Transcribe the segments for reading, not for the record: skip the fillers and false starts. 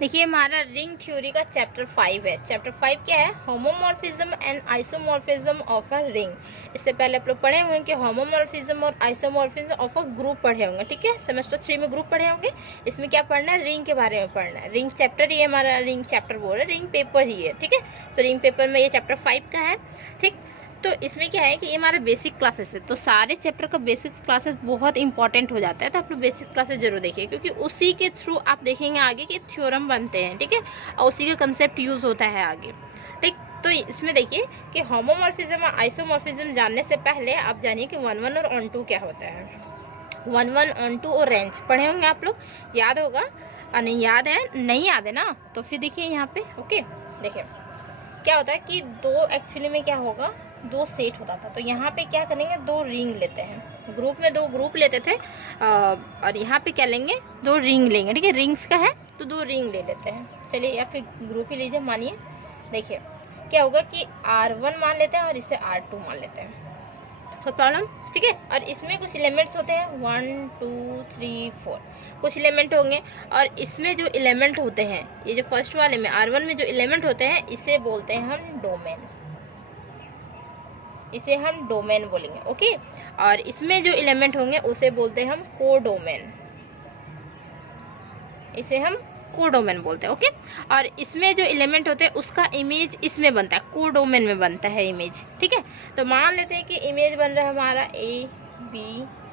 देखिए हमारा ring theory का चैप्टर 5 है। चैप्टर 5 क्या है? Homomorphism and isomorphism of a ring. इससे पहले आप लोग पढ़े होंगे कि होमोमॉर्फिज्म और आइसोमॉर्फिज्म ऑफ अ ग्रुप पढ़े होंगे, ठीक है। सेमेस्टर 3 में ग्रुप पढ़े होंगे। इसमें क्या पढ़ना है? रिंग के बारे में पढ़ना है। रिंग चैप्टर ही हमारा, रिंग चैप्टर बोल रहे हैं, रिंग पेपर ही है, ठीक है। तो रिंग पेपर में ये चैप्टर 5 का है, ठीक। तो इसमें क्या है कि ये हमारा बेसिक क्लासेस है, तो सारे चैप्टर का बेसिक क्लासेस बहुत इंपॉर्टेंट हो जाता है। तो आप लोग बेसिक क्लासेस जरूर देखिए, क्योंकि उसी के थ्रू आप देखेंगे आगे कि थ्योरम बनते हैं, ठीक है, और उसी का कंसेप्ट यूज होता है आगे, ठीक। तो इसमें देखिए कि होमोमॉर्फिज्म और आइसोमॉर्फिज्म जानने से पहले आप जानिए कि 1-1 और ऑन-टू क्या होता है। 1-1 ऑन-टू और रेंज पढ़े होंगे आप लोग, याद होगा। और नहीं याद है, नहीं याद है ना, तो फिर देखिए यहाँ पे, ओके। देखिए क्या होता है कि दो, एक्चुअली में क्या होगा, दो सेट होता था। तो यहाँ पे क्या करेंगे, दो रिंग लेते हैं। ग्रुप में दो ग्रुप लेते थे, और यहाँ पे क्या लेंगे, दो रिंग लेंगे, ठीक है। रिंग्स का है तो दो रिंग ले लेते हैं, चलिए, या फिर ग्रुप ही लीजिए। मानिए देखिए क्या होगा कि R1 मान लेते हैं और इसे R2 मान लेते हैं, तो प्रॉब्लम, ठीक है। और इसमें कुछ एलिमेंट्स होते हैं 1 2 3 4 कुछ एलिमेंट होंगे। और इसमें जो एलिमेंट होते हैं, ये जो फर्स्ट वाले में R1 में जो एलिमेंट होते हैं, इसे बोलते हैं हम डोमेन, इसे हम डोमेन बोलेंगे, ओके। और इसमें जो एलिमेंट होंगे उसे बोलते हैं हम कोडोमेन, इसे हम कोडोमेन बोलते हैं, ओके। और इसमें जो एलिमेंट होते हैं उसका इमेज इसमें बनता है, कोडोमेन में बनता है इमेज, ठीक है। तो मान लेते हैं कि इमेज बन रहा है हमारा A B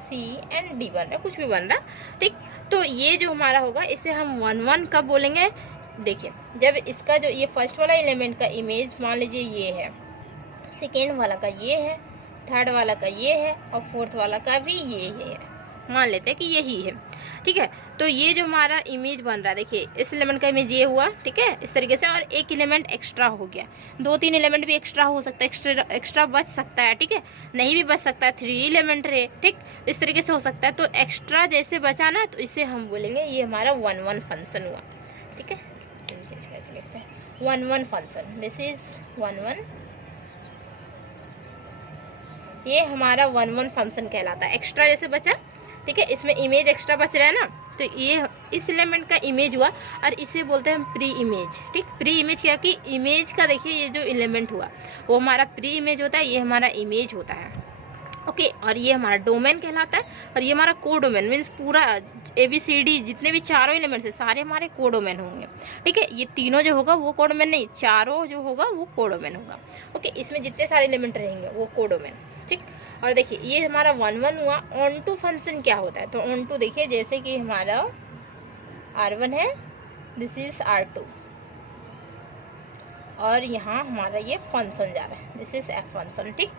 C and D बन रहा है, कुछ भी बन रहा है, ठीक। तो ये जो हमारा होगा इसे हम 1-1 कब बोलेंगे? देखिए जब इसका जो ये फर्स्ट वाला एलिमेंट का इमेज मान लीजिए ये है, सेकेंड वाला का ये है, थर्ड वाला का ये है, और फोर्थ वाला का भी ये है, मान लेते हैं कि यही है, ठीक है। तो ये जो हमारा इमेज बन रहा है, देखिए इस एलिमेंट का इमेज ये हुआ, ठीक है, इस तरीके से। और एक एलिमेंट एक्स्ट्रा हो गया, 2-3 एलिमेंट भी एक्स्ट्रा हो सकता है, एक्स्ट्रा बच सकता है, ठीक है, नहीं भी बच सकता है, 3 एलिमेंट रहे, ठीक, इस तरीके से हो सकता है। तो एक्स्ट्रा जैसे बचा ना, तो इसे हम बोलेंगे ये हमारा 1-1 फंक्शन हुआ, ठीक है। चेंज करके लिखते हैं 1-1 फंक्शन, दिस इज 1-1, ये हमारा 1-1 फंक्शन कहलाता है। एक्स्ट्रा जैसे बचा, ठीक है, इसमें इमेज एक्स्ट्रा बच रहा है ना, तो ये इस एलिमेंट का इमेज हुआ, और इसे बोलते हैं हम प्री इमेज, ठीक। प्री इमेज क्या कि इमेज का, देखिए ये जो एलिमेंट हुआ वो हमारा प्री इमेज होता है, ये हमारा इमेज होता है, ओके। और ये हमारा डोमेन कहलाता है, और ये हमारा कोडोमेन, मीन्स पूरा ABCD जितने भी चारों एलिमेंट्स हैं सारे हमारे कोडोमेन होंगे, ठीक है। ये तीनों जो होगा वो कोडोमेन नहीं, चारों जो होगा वो कोडोमेन होगा, ओके। इसमें जितने सारे एलिमेंट रहेंगे वो कोडोमेन, ठीक। और देखिए ये हमारा 1-1 हुआ। ऑन-टू फंक्शन क्या होता है? तो ऑन-टू देखिए, जैसे कि हमारा R1 है, दिस इज R2, और यहाँ हमारा ये फंक्शन जा रहा है, दिस इज F फंक्शन, ठीक।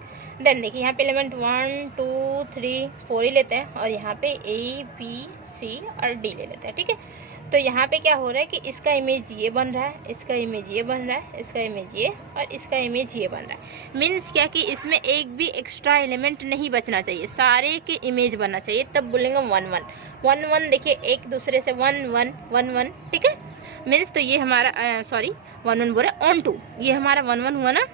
देन देखिए यहाँ पे एलिमेंट 1 2 3 4 ही लेते हैं, और यहाँ पे A B C और D ले लेते हैं, ठीक है। तो यहाँ पे क्या हो रहा है कि इसका इमेज ये बन रहा है, इसका इमेज ये बन रहा है, इसका इमेज ये, और इसका इमेज ये बन रहा है। मीन्स क्या कि इसमें एक भी एक्स्ट्रा एलिमेंट नहीं बचना चाहिए, सारे के इमेज बनना चाहिए, तब बोलेंगे 1-1। 1-1 देखिए एक दूसरे से 1-1 1-1, ठीक है। मीन्स तो ये हमारा सॉरी 1-1 बोल रहे, ऑन-टू, ये हमारा 1-1 हुआ ना,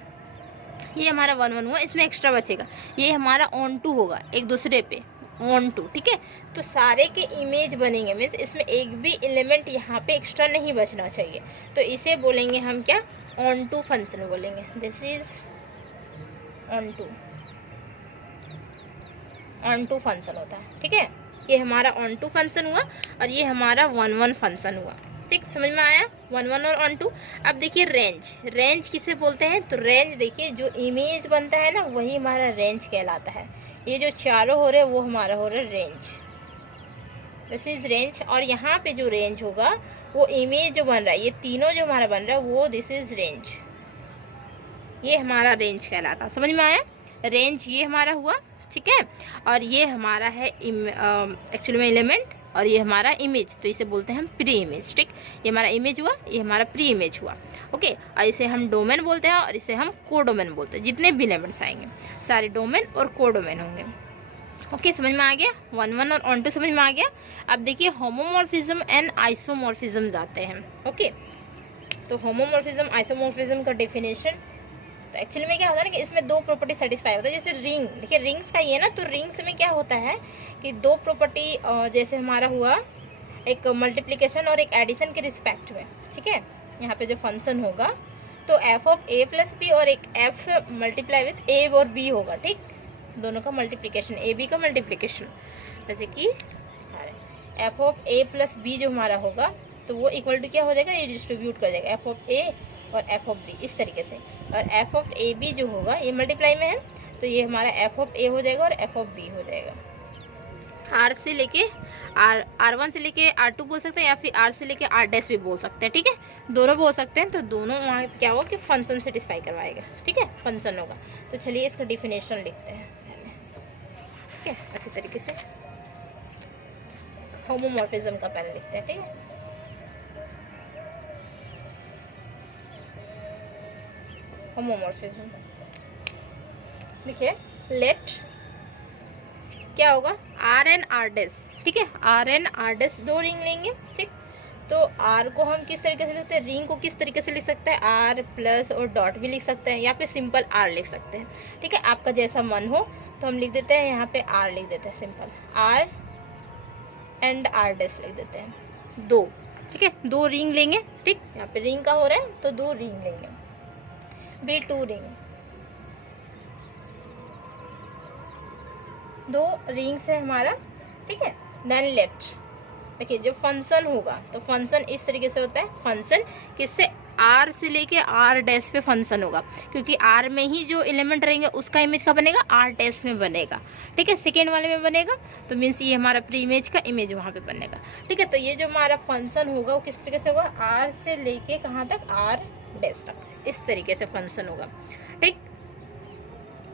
ये हमारा 1-1 हुआ, इसमें एक्स्ट्रा बचेगा, ये हमारा ऑन-टू होगा एक दूसरे पे, ऑन-टू, ठीक है। तो सारे के इमेज बनेंगे, मीन्स इसमें एक भी एलिमेंट यहाँ पे एक्स्ट्रा नहीं बचना चाहिए, तो इसे बोलेंगे हम क्या? ऑन-टू फंक्शन बोलेंगे, this is on-to, on-to function होता है, ठीक है। ये हमारा ऑन-टू फंक्शन हुआ, और ये हमारा 1-1 फंक्शन हुआ, ठीक, समझ में आया? 1-1 और ऑन-टू। अब देखिए रेंज, रेंज किसे बोलते हैं? तो रेंज देखिए जो इमेज बनता है ना, वही हमारा रेंज कहलाता है। ये जो चारों हो रहे हैं वो हमारा हो रहा है रेंज, दिस इज रेंज। और यहाँ पे जो रेंज होगा वो इमेज जो बन रहा है, ये तीनों जो हमारा बन रहा है वो दिस इज रेंज, ये हमारा रेंज कहलाता है। समझ में आया? रेंज ये हमारा हुआ, ठीक है। और ये हमारा है एक्चुअली में एलिमेंट, और ये हमारा इमेज, तो इसे बोलते हैं हम प्री इमेज, ठीक। ये हमारा इमेज हुआ, ये हमारा प्री इमेज हुआ, ओके। और इसे हम डोमेन बोलते हैं, और इसे हम कोडोमेन बोलते हैं। जितने भी एलिमेंट्स आएंगे सारे डोमेन और कोडोमेन होंगे, ओके। समझ में आ गया? 1-1 और ऑन-टू समझ में आ गया। अब देखिए होमोमॉर्फिज्म एंड आइसोमॉर्फिज्म आते हैं, ओके। तो होमोमॉर्फिज्म आइसोमॉर्फिज्म का डेफिनेशन, तो एक्चुअली में क्या होता है ना कि इसमें दो प्रॉपर्टी सेटिस्फाई होता है। जैसे रिंग, देखिए रिंग्स का ये ना, तो रिंग्स में क्या होता है कि दो प्रॉपर्टी, जैसे हमारा हुआ एक मल्टीप्लिकेशन और एक एडिशन के रिस्पेक्ट में, ठीक है। यहाँ पे जो फंक्शन होगा तो F of A plus b और एक एफ मल्टीप्लाई विथ ए और बी होगा, ठीक, दोनों का मल्टीप्लिकेशन, ए बी का मल्टीप्लिकेशन। जैसे कि F of A plus B जो हमारा होगा तो वो इक्वल टू क्या हो जाएगा, ये डिस्ट्रीब्यूट कर जाएगा एफ ऑफ ए और एफ ऑफ बी इस तरीके से। और एफ ऑफ ए बी जो होगा ये मल्टीप्लाई में है तो ये हमारा एफ ऑफ ए हो जाएगा और एफ ऑफ बी हो जाएगा। आर से लेके आर1 से लेके R2 बोल सकते हैं या फिर आर से लेके आर डैश भी बोल सकते हैं, ठीक है, दोनों बोल सकते हैं। तो दोनों वहाँ क्या होगा कि फंक्शन सेटिस्फाई करवाएगा, ठीक है, फंक्शन होगा। तो चलिए इसका डिफिनेशन लिखते हैं पहले, ठीक है, अच्छी तरीके से होमोमॉर्फिज्म का पहले लिखते हैं, ठीक है। होमोमॉर्फिज्म देखिए, लेट क्या होगा आर एन आर डैश, ठीक है, आर एन आर डैश दो रिंग लेंगे, ठीक। तो आर को हम किस तरीके से लिखते हैं, रिंग को किस तरीके से लिख सकते हैं, आर प्लस और डॉट भी लिख सकते हैं या फिर सिंपल आर लिख सकते हैं, ठीक है, आपका जैसा मन हो। तो हम लिख देते हैं यहाँ पे आर लिख देते हैं, simple r and r dash लिख देते हैं, दो, ठीक है, दो रिंग लेंगे, ठीक, यहाँ पे रिंग का हो रहा है तो दो रिंग लेंगे, बी टू रिंग, दो रिंग्स है हमारा, ठीक है। देन लेट देखिए जो फंक्शन होगा तो फंक्शन इस तरीके से होता है, फंक्शन किससे, आर से लेके आर डैश पे फंक्शन होगा, क्योंकि आर में ही जो एलिमेंट रहेंगे उसका इमेज का बनेगा, आर डैश में बनेगा, ठीक है, सेकेंड वाले में बनेगा। तो मीन्स ये हमारा प्री इमेज का इमेज वहाँ पे बनेगा, ठीक है। तो ये जो हमारा फंक्शन होगा वो किस तरीके से होगा, आर से लेके कहाँ तक, आर डैश तक, इस तरीके से फंक्शन होगा, ठीक।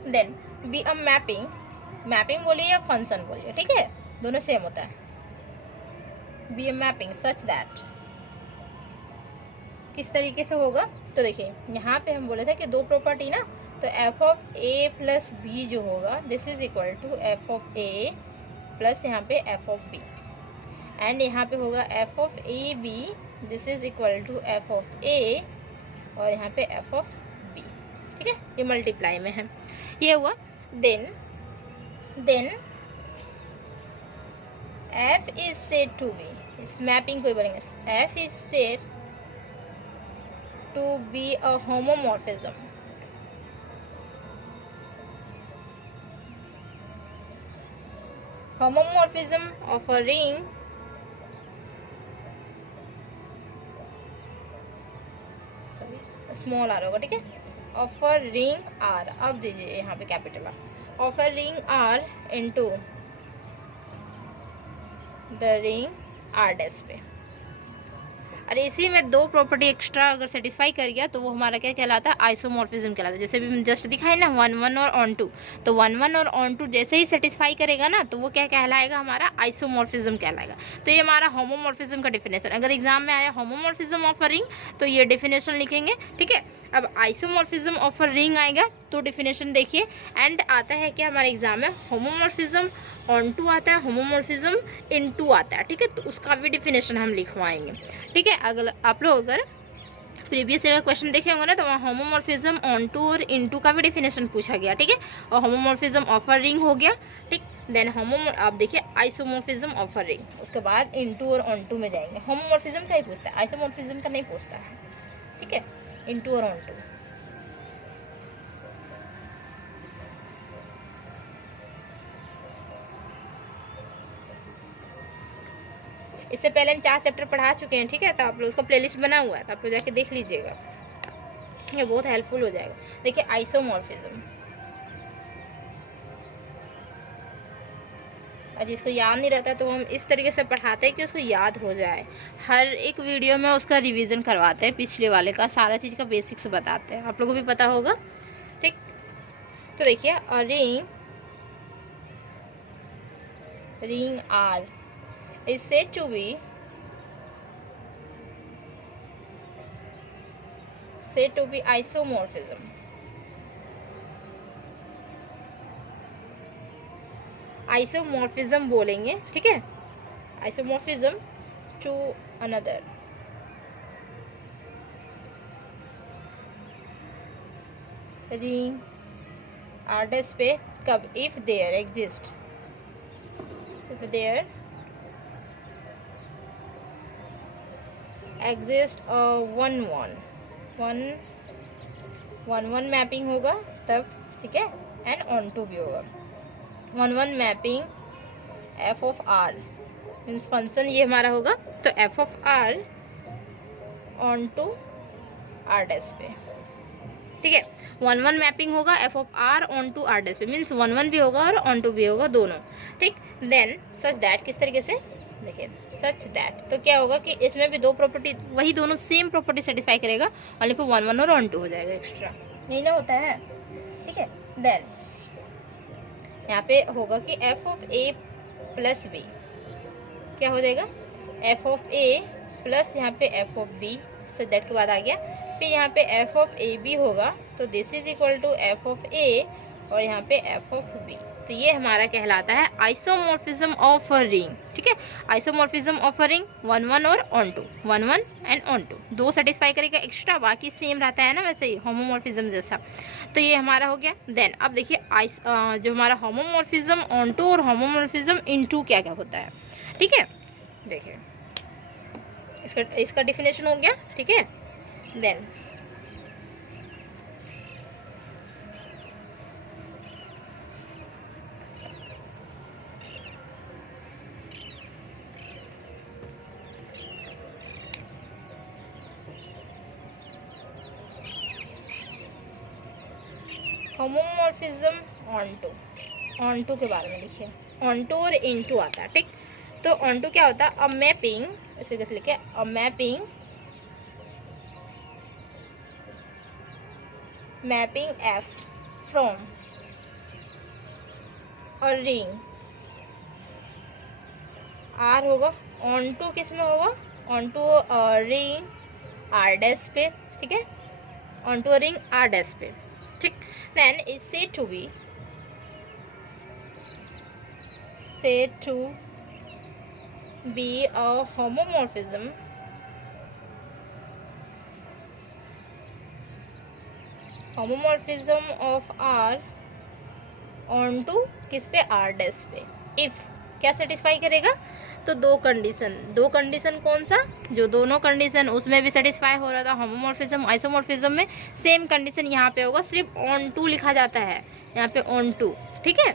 Then be a mapping, mapping बोलिए या फंक्शन बोलिए, ठीक है, दोनों सेम होता है। Be a mapping such that किस तरीके से होगा, तो देखिए यहाँ पे हम बोले थे कि दो प्रॉपर्टी ना, तो F of A plus B जो होगा this is equal to F of A plus यहाँ पे एफ ऑफ बी, एंड यहाँ पे होगा F of A B this is equal to F of A और यहाँ पे एफ ऑफ बी, ठीक है, ये मल्टीप्लाई में है, ये हुआ। Then f is said to be, इस मैपिंग को बोलेंगे f is said to be a homomorphism, homomorphism of a ring small R होगा, ठीक है, ऑफ अ रिंग आर, अब दीजिए यहाँ पे capital R, of a ring R into the ring R dash पे। और इसी में दो प्रॉपर्टी एक्स्ट्रा अगर सेटिस्फाई कर गया तो वो हमारा क्या कहलाता है, आइसोमॉर्फिज्म कहलाता है। जैसे भी हम जस्ट दिखाए ना 1 1 और ऑन 2, तो 1 1 और ऑन 2 जैसे ही सेटिस्फाई करेगा ना तो वो क्या कहलाएगा, हमारा आइसोमॉर्फिज्म कहलाएगा। तो ये हमारा होमोमॉर्फिज्म का डिफिनेशन, अगर एग्जाम में आया होमोमॉर्फिज्म ऑफ अ रिंग तो ये डिफिनेशन लिखेंगे, ठीक है। अब आइसोमॉर्फिज्म ऑफ अ रिंग आएगा तो डिफिनेशन देखिए, एंड आता है क्या हमारे एग्जाम में, होमोमॉर्फिज्म ऑन टू आता है, होमोमॉर्फिज्म इन टू आता है, ठीक है, तो उसका भी डिफिनेशन हम लिखवाएंगे, ठीक है। अगर आप लोग अगर प्रीवियस ईयर का क्वेश्चन देखे होंगे ना तो वहाँ होमोमॉर्फिज्म ऑन टू और इन टू का भी डिफिनेशन पूछा गया, ठीक है, और होमोमॉर्फिज्म ऑफ अ रिंग हो गया, ठीक। देन आप देखिए आइसोमॉर्फिज्म ऑफ अ रिंग, उसके बाद इन टू और ऑन टू में जाएंगे। होमोमॉर्फिज्म का ही पूछता है, आइसोमॉर्फिज्म का नहीं पूछता है, ठीक है, इन टू और ऑन टू। इससे पहले हम 4 चैप्टर पढ़ा चुके हैं, ठीक है, तो आप लोग उसका प्लेलिस्ट बना हुआ है तो आप लोग जाके देख लीजिएगा, ये बहुत हेल्पफुल हो जाएगा। देखिए आइसोमॉर्फिज्म, और जिसको याद नहीं रहता तो हम इस तरीके से पढ़ाते हैं कि उसको याद हो जाए। हर एक वीडियो में उसका रिवीजन करवाते हैं, पिछले वाले का सारा चीज़ का बेसिक्स बताते हैं, आप लोगों को भी पता होगा, ठीक। तो देखिए ring R is said to be isomorphism, isomorphism बोलेंगे, ठीक है, isomorphism to another, ring R dash पे कब, इफ देयर एग्जिस्ट 1 1 मैपिंग होगा तब, ठीक है, एंड ऑन टू भी होगा। 1 mapping F of R means function ये हमारा होगा, तो F of R onto R dash पे, ठीक है। 1 मैपिंग होगा F of R onto R dash पे, मीन्स 1 भी होगा और ऑन टू भी होगा दोनों, ठीक। देन सच दैट, किस तरीके से देखिए, सच दैट तो क्या होगा कि इसमें भी दो प्रॉपर्टी, वही दोनों सेम प्रॉपर्टी सेटिस्फाई करेगा, ओनली पर 1 और ऑन टू हो जाएगा एक्स्ट्रा, यही ना होता है, ठीक है। देन यहाँ पे होगा कि F of A plus B क्या हो जाएगा, एफ ऑफ ए प्लस यहाँ पे F of B, such that के बाद आ गया, फिर यहाँ पे एफ ऑफ ए बी होगा, तो this is equal to F of A और यहाँ पे एफ ऑफ बी, तो ये हमारा कहलाता है आइसोमॉर्फिज्म ऑफ अ रिंग, ठीक है। आइसोमॉर्फिज्म ऑफ अ रिंग 1 1 और onto, 1 1 and onto, दो सेटिस्फाई करेगा एक्स्ट्रा, बाकी सेम रहता है ना वैसे ही होमोमॉर्फिज्म जैसा, तो ये हमारा हो गया। देन अब देखिए जो हमारा होमोमॉर्फिज्म ऑन टू और होमोमॉर्फिज्म इन टू क्या क्या होता है, ठीक है। देखिए इसका डिफिनेशन हो गया, ठीक है। देन होमोमॉर्फिज्म ऑन टू के बारे में लिखिए, ऑन टू और इन टू आता है, ठीक। तो ऑन टू क्या होता है, अ मैपिंग, इस तरीके से लिखे, a mapping F from a ring R होगा, ऑन टू किस में होगा, onto ring R dash पे, ठीक है, onto ring R dash पे, ठीक। Then is said to be a homomorphism of R onto किस पे, R डैश पे, इफ क्या सेटिस्फाई करेगा, तो दो कंडीशन कौन सा, जो दोनों कंडीशन उसमें भी सेटिस्फाई हो रहा था होमोमॉर्फिज्म आइसोमॉर्फिज्म में, सेम कंडीशन यहाँ पे होगा, सिर्फ ऑन टू लिखा जाता है यहाँ पे, ऑन टू, ठीक है,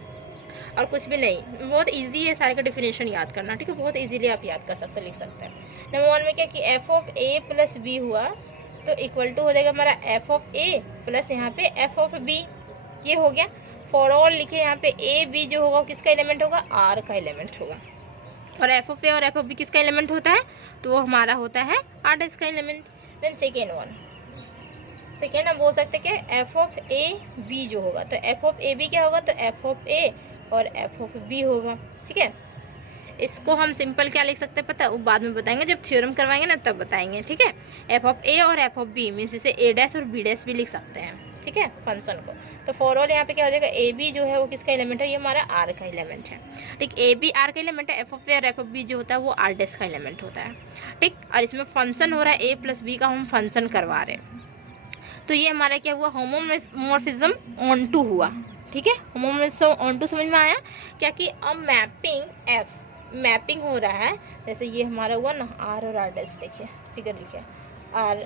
और कुछ भी नहीं। बहुत इजी है सारे का डिफिनेशन याद करना, ठीक है, बहुत इजीली आप याद कर सकते, लिख सकते हैं। नंबर 1 में क्या कि F of A plus B हुआ, तो इक्वल टू हो जाएगा हमारा एफ ऑफ ए प्लस यहाँ पे एफ ऑफ बी, ये हो गया। फॉर ऑल लिखे यहाँ पे ए बी जो होगा किसका एलिमेंट होगा, आर का एलिमेंट होगा, और एफ ऑफ ए और एफ ऑफ बी किसका एलिमेंट होता है, तो वो हमारा होता है आर डैश का एलिमेंट। देन सेकेंड हम बोल सकते हैं कि एफ ऑफ ए बी जो होगा, तो एफ ऑफ ए बी क्या होगा, तो एफ ऑफ ए और एफ ऑफ बी होगा, ठीक है। इसको हम सिंपल क्या लिख सकते हैं पता है, वो बाद में बताएंगे, जब थ्योरम करवाएंगे ना तब बताएंगे, ठीक है। एफ ऑफ ए और एफ ऑफ बी मीन्स इसे ए डैश और बी डैश भी लिख सकते हैं, ठीक है, फंक्शन को। तो फॉर ऑल यहाँ पे क्या हो जाएगा, ए बी जो है वो किसका एलिमेंट है, ये हमारा आर का एलिमेंट है, ठीक। ए बी आर का एलिमेंट है, एफ ऑफ ए और एफ ऑफ बी जो होता है वो आर डैश का एलिमेंट होता है, ठीक। और इसमें फंक्शन हो रहा है ए प्लस बी का, हम फंक्शन करवा रहे हैं, तो ये हमारा क्या हुआ, होमोमॉर्फिज्म ऑन टू हुआ, ठीक है। होमोमॉर्फिज्म ऑन टू समझ में आया क्या, कि अब मैपिंग एफ मैपिंग हो रहा है, जैसे ये हमारा हुआ ना आर और आर डैश, देखिए फिगर लिखे आर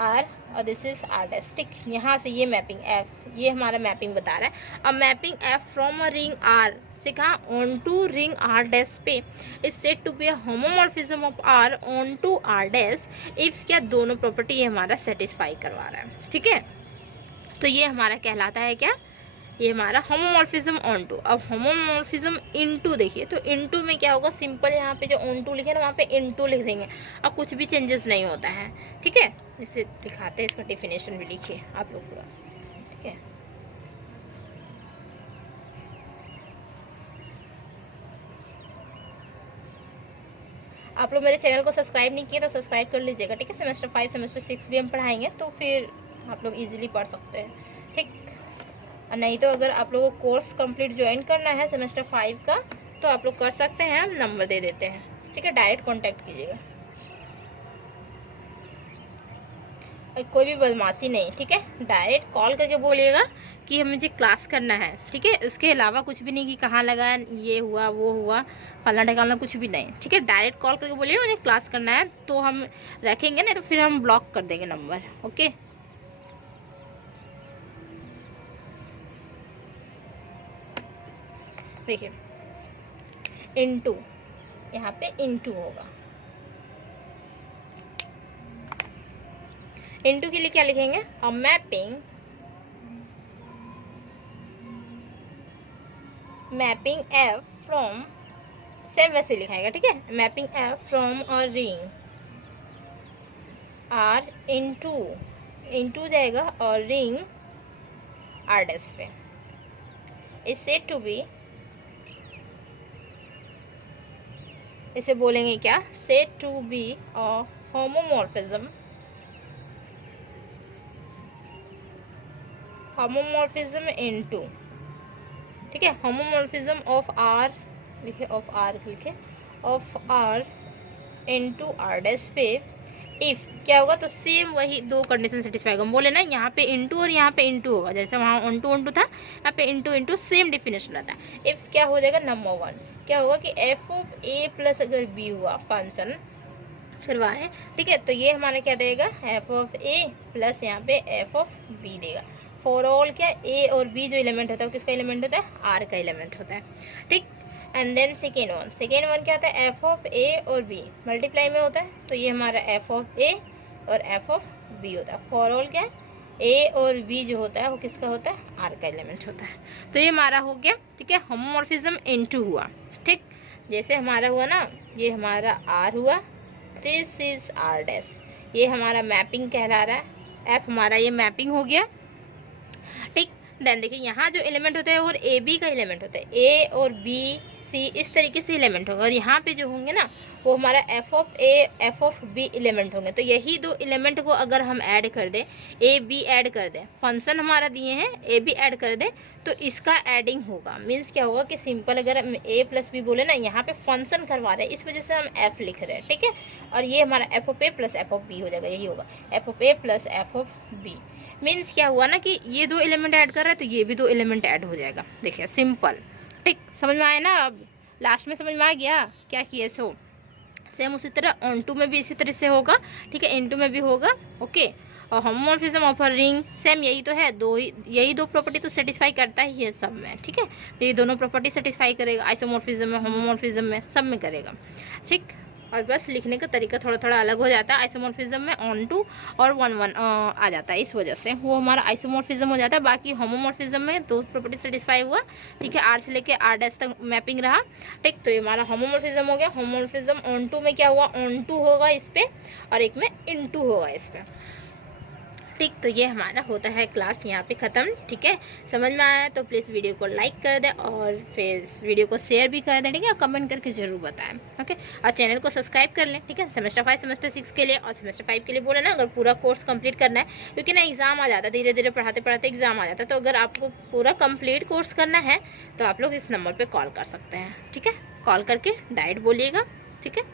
और दिस इज आर डैश, ठीक। यहाँ से ये मैपिंग एफ, ये हमारा मैपिंग बता रहा है। अब mapping F from a ring R से कहा onto ring R dash पे is said to be a homomorphism of R onto R dash if क्या दोनों प्रॉपर्टी ये हमारा सेटिस्फाई करवा रहा है, ठीक है। तो ये हमारा कहलाता है क्या, ये हमारा होमोमॉर्फिज्म ऑन टू। अब होमोमॉर्फिज्म इनटू देखिए, तो इनटू में क्या होगा, सिंपल यहाँ पे जो ऑन टू लिखे ना वहाँ पे इनटू लिख देंगे, अब कुछ भी चेंजेस नहीं होता है, ठीक है। इसे दिखाते हैं, इसका डेफिनेशन भी लिखिए आप लोग पूरा, ठीक है। आप लोग मेरे चैनल को सब्सक्राइब नहीं किए तो सब्सक्राइब कर लीजिएगा, ठीक है। सेमेस्टर 5 सेमेस्टर 6 भी हम पढ़ाएंगे, तो फिर आप लोग इजीली पढ़ सकते हैं, ठीक। नहीं तो अगर आप लोगों को कोर्स कंप्लीट ज्वाइन करना है सेमेस्टर 5 का, तो आप लोग कर सकते हैं, हम नंबर दे देते हैं, ठीक है, डायरेक्ट कांटेक्ट कीजिएगा। कोई भी बदमाशी नहीं, ठीक है। डायरेक्ट कॉल करके बोलिएगा कि मुझे क्लास करना है, ठीक है। इसके अलावा कुछ भी नहीं कि कहाँ लगा, ये हुआ वो हुआ फलना ठिकाना, कुछ भी नहीं, ठीक है। डायरेक्ट कॉल करके बोलिएगा मुझे क्लास करना है, तो हम रखेंगे, नहीं तो फिर हम ब्लॉक कर देंगे नंबर, ओके। देखिए इनटू, यहाँ पे इनटू होगा। इनटू के लिए क्या लिखेंगे, a mapping F from, same वैसे लिखाएगा, ठीक है। Mapping F from a ring R into जाएगा और रिंग आर डैश पे इज सेड टू बी, इसे बोलेंगे क्या, said to be a homomorphism into, ठीक है। होमोमॉर्फिज्म ऑफ आर लिखे, of R into R dash पे इफ क्या होगा, तो सेम वही दो कंडीशन सेटिस्फाई होगा। बोले ना यहाँ पे इनटू और यहाँ पे इनटू होगा, जैसे वहाँ ऑन टू था, यहाँ पे इनटू सेम डिफिनेशन रहता है। इफ क्या हो जाएगा, नंबर 1 क्या होगा कि एफ ऑफ ए प्लस अगर बी हुआ फंक्शन फिर वाई, ठीक है, तो ये हमारा क्या देगा, एफ ऑफ ए प्लस यहाँ पे एफ ऑफ बी देगा। फॉर ऑल क्या ए और बी जो एलिमेंट होता है वो किसका एलिमेंट होता है, आर का एलिमेंट होता है, ठीक। एंड देन सेकेंड वन क्या होता है, एफ ऑफ ए और बी मल्टीप्लाई में होता है, तो ये हमारा एफ ऑफ ए और एफ ऑफ बी होता है। फॉर ऑल क्या है, ए और बी जो होता है वो किसका होता है, आर का एलिमेंट होता है। तो ये हमारा हो गया, ठीक है, होमोमॉर्फिज्म इनटू हुआ, ठीक। जैसे हमारा हुआ ना, ये हमारा आर हुआ, दिस इज आर डैश, ये हमारा मैपिंग कहला रहा है, एफ हमारा ये मैपिंग हो गया, ठीक। देन देखिए यहाँ जो एलिमेंट होता है वो ए बी का एलिमेंट होता है, ए और बी सी इस तरीके से एलिमेंट होगा, और यहाँ पे जो होंगे ना वो हमारा F of A F of B element होंगे। तो यही दो एलिमेंट को अगर हम ऐड कर दें, ए बी ऐड कर दें, फंक्शन हमारा दिए हैं ए बी ऐड कर दें, तो इसका एडिंग होगा। मीन्स क्या होगा कि सिंपल अगर हम ए प्लस बी बोले ना, यहाँ पे फंक्शन करवा रहे हैं इस वजह से हम एफ लिख रहे हैं, ठीक है। और ये हमारा F of A plus F of B हो जाएगा, यही होगा F of A plus F of B. Means क्या हुआ ना कि ये दो एलिमेंट ऐड कर रहा है तो ये भी दो एलिमेंट ऐड हो जाएगा। देखिए सिंपल, ठीक, समझ में आया ना। अब लास्ट में समझ में आ गया क्या किए, सो सेम उसी तरह ऑन टू में भी इसी तरह से होगा, ठीक है, इनटू में भी होगा, ओके। और homomorphism of a ring same यही तो है, यही दो प्रॉपर्टी तो सेटिस्फाई करता ही है सब में, ठीक है। तो ये दोनों प्रॉपर्टी सेटिस्फाई करेगा, आइसोमॉर्फिज्म में, होमोमॉर्फिज्म में, सब में करेगा, ठीक। और बस लिखने का तरीका थोड़ा थोड़ा अलग हो जाता है। आइसोमॉर्फिज्म में ऑन टू और 1 आ जाता है, इस वजह से वो हमारा आइसोमॉर्फिज्म हो जाता है। बाकी होमोमॉर्फिज्म में दो प्रॉपर्टी सेटिस्फाई हुआ, ठीक है, आर से लेके आर डैश तक मैपिंग रहा, ठीक। तो ये हमारा होमोमॉर्फिज्म हो गया। होमोमॉर्फिज्म ऑन टू में क्या हुआ, ऑन टू होगा इस पे और एक में इनटू होगा इस पे, ठीक। तो ये हमारा होता है क्लास यहाँ पे ख़त्म, ठीक है। समझ में आया तो प्लीज़ वीडियो को लाइक कर दें और फिर वीडियो को शेयर भी कर दें, ठीक है, कमेंट करके ज़रूर बताएं, ओके। और चैनल को सब्सक्राइब कर लें, ठीक है। सेमेस्टर 5 सेमेस्टर 6 के लिए और सेमेस्टर 5 के लिए बोले ना, अगर पूरा कोर्स कंप्लीट करना है, क्योंकि ना एग्ज़ाम आ जाता है, धीरे धीरे पढ़ाते पढ़ाते एग्ज़ाम आ जाता है, तो अगर आपको पूरा कंप्लीट कोर्स करना है तो आप लोग इस नंबर पर कॉल कर सकते हैं, ठीक है। कॉल करके डायरेक्ट बोलिएगा, ठीक है।